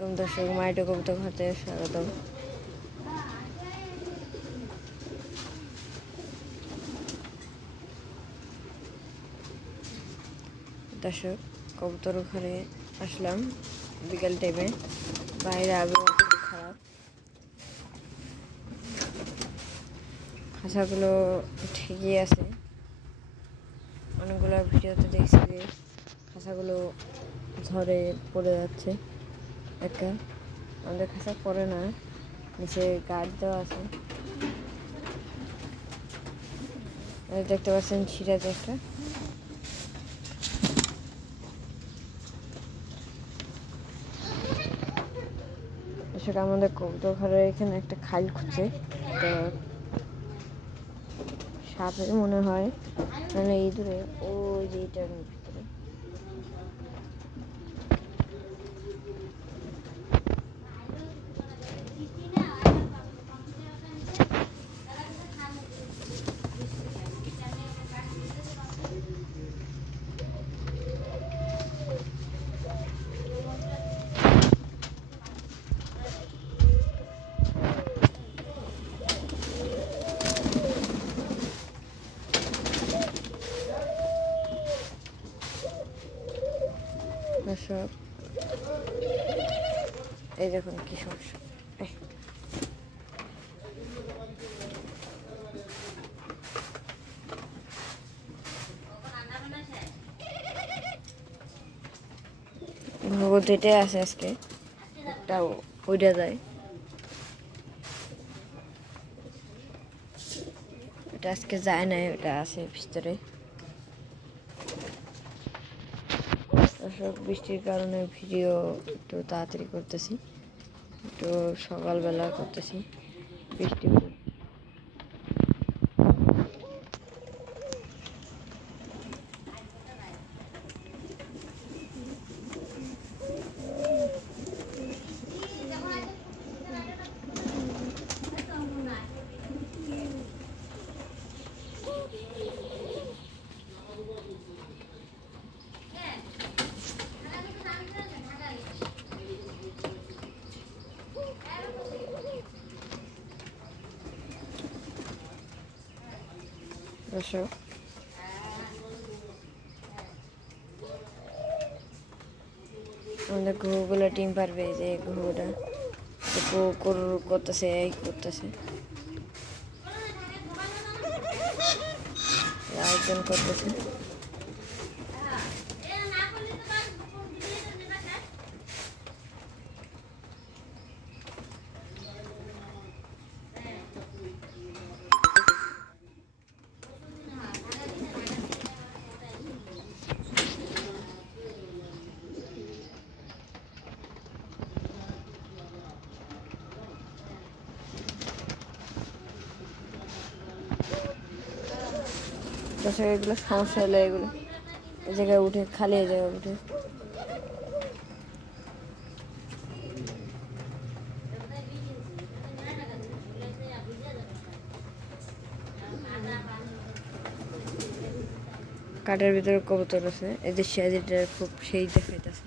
দর্শক মাইটো কবুতর খাতে স্বাগতম। দর্শক কবুতর ঘরে আসলাম বিকাল টাইমে। বাইরে আবহাওয়া খুব খারাপ, খাঁচাগুলো ঠিকই আছে। অনেকগুলো ভিডিওতে দেখছি যে খাঁচাগুলো ঝড়ে পড়ে যাচ্ছে। একটা আমাদের খাঁচা পড়ে না, নিচে গার্ড দেওয়া আছে। দেখতে পাচ্ছেন সিরাজ একটা। সেটা আমাদের কবুতর ঘরের এখানে একটা খাল খুঁজছে, তো সাপের মনে হয়, মানে এই দূরে ওই যে এটার ভিতরে। দর্শক এই দেখুন কি সমস্যা। ভগৎ দুইটাই আছে আজকে, একটা উড়ে যায়। এটা আজকে যায় না, ওটা আছে ভিতরে। দর্শক বৃষ্টির কারণে ভিডিও একটু তাড়াতাড়ি করতেছি, একটু সকালবেলা করতেছি। বৃষ্টি দর্শক আমাদের ঘুঘুগুলো ডিম পারবে, যে ঘুঘুটা করতেছে এই করতেছে, আয়োজন করতেছে। দর্শক এগুলো সমস্যা হলে এগুলো এই জায়গায় উঠে, খালি এই জায়গায় উঠে। কাঠের ভিতরে কবুতর আছে, এই যে সাইজটা খুব সেই দেখাইতেছে।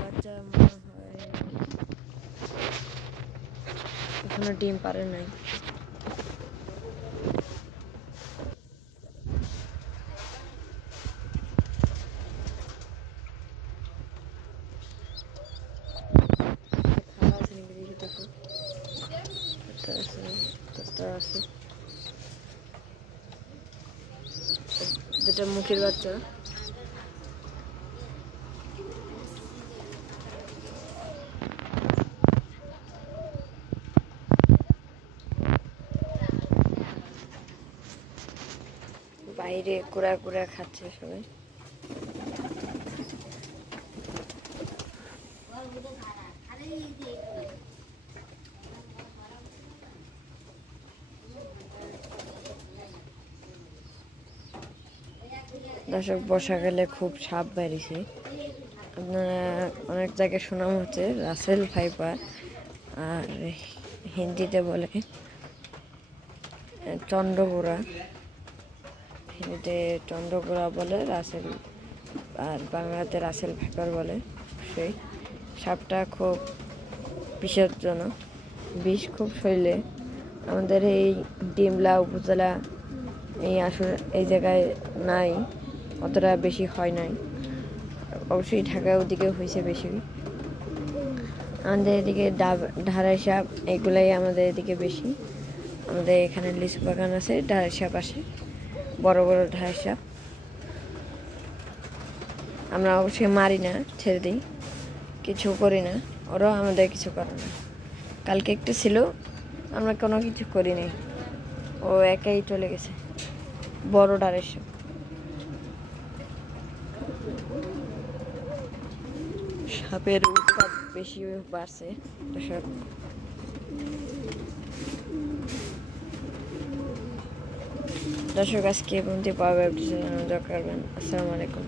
বাচ্চা মনে হয় এখনো ডিম পারে নাই। দুটা মুখের বাচ্চা। বাইরে কুড়া কুড়া খাচ্ছে সবাই। দর্শক বর্ষাকালে খুব সাপ বেরিয়েছে। আপনারা অনেক জায়গায় সুনাম হচ্ছে রাসেল ভাইপার, আর হিন্দিতে বলে চন্দ্রগোড়া, হিন্দিতে চন্দ্রগোড়া বলে, রাসেল আর বাংলাতে রাসেল ভাইপার বলে। সেই সাপটা খুব বিষাদজনক, বিষ খুব শরীরে। আমাদের এই ডিমলা উপজেলা এই জায়গায় নাই, অতটা বেশি হয় নাই। অবশ্যই ঢাকা ওদিকে হয়েছে বেশি। আমাদের এদিকে ঢাড়াই সাপ এগুলাই আমাদের এদিকে বেশি। আমাদের এখানে লিচু বাগান আছে, ঢাড়াই সাপ আসে, বড় বড় ঢাড়াই সাপ। আমরা অবশ্যই মারি না, ছেড়ে দিই, কিছু করি না, ওরাও আমাদের কিছু করে না। কালকে একটা ছিল, আমরা কোনো কিছু করিনি, ও একাই চলে গেছে, বড় ঢাড়াই সাপ। সাপের উৎপাত বেশি বাড়ছে। দর্শক আজকে পর্যন্ত পাওয়া করবেন। আসসালামু আলাইকুম।